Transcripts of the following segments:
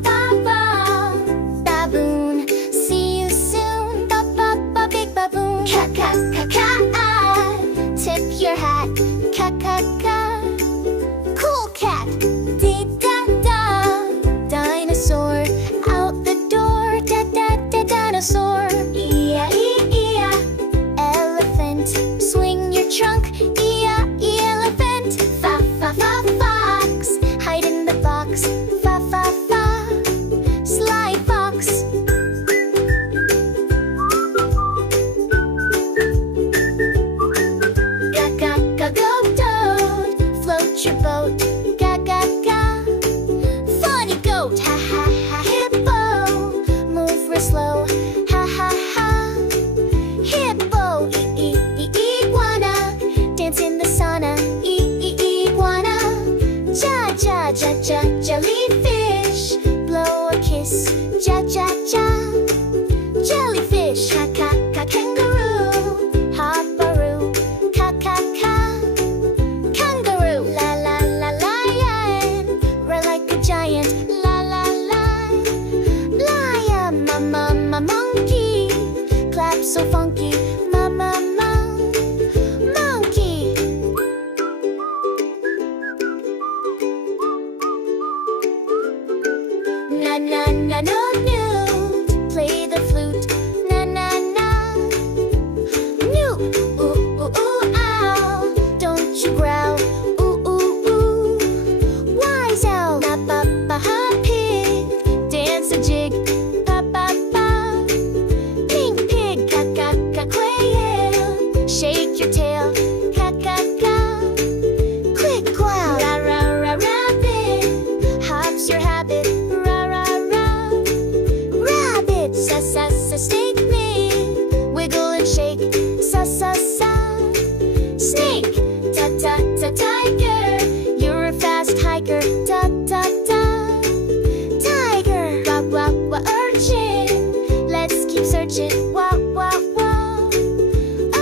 fa fa. Baboon, see you soon. Ba ba ba, big baboon. Cat cat cat cat. Tip your hat. Cat cat cat. Cool cat. Dee da da. Dinosaur out the door. Da da da, dinosaur. E-a-e-e-a. Elephant, swing your trunk. E-a-e, elephant. Fa fa fa, fox, hide in the box. Fa fa fa, sly fox. Ga ga ga, go toad, float your boat. Ga ga ga, funny goat. Ha ha ha, hippo, move real slow. Ha ha ha, hippo. Iguana, dance in the sauna. Iguana, ja ja ja ja, jellyfish, blow a kiss. Ja ja ja, jellyfish. Ka ka ka, kangaroo, hopperoo. Ka ka ka, kangaroo. La la la, lion, roar like a giant. La la la, lion. Ma monkey, clap so funky. Ma monkey. Na na na, no newt, play the flute. Na na na, newt. Ooh ooh ooh, owl, don't you growl. Ooh ooh ooh, wise owl. Na ba ba ha, pig, dance a jig. Ba ba ba, pink pig. Ka ka ka, quail, shake your tail. Ka ka ka, quick quail. Ra ra ra, rabbit, hops your habit. Ra ra ra, rabbit. Sa sa sa, snake me, wiggle and shake. Sa sa sa, snake. Ta ta ta, tiger, you're a fast hiker. Ta ta ta, tiger. Wa wa wa, urchin, let's keep searching. Wa wa wa,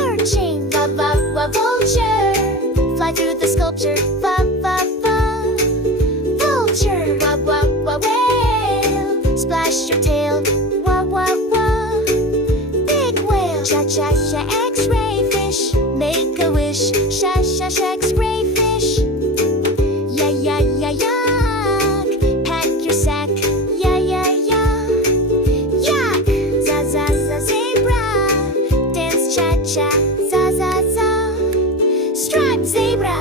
urchin. Wa wa wa, vulture, fly through the sculpture. Va va va, vulture. Wa wa wa, whale, splash your tail. Wa wa wa, big whale. Cha cha cha, X-ray fish, make a wish. Sha sha sha, X-ray fish. Ya ya ya, yak, pack your sack. Ya ya ya, yak. Za za za, zebra, dance cha cha. Za za za, striped zebra.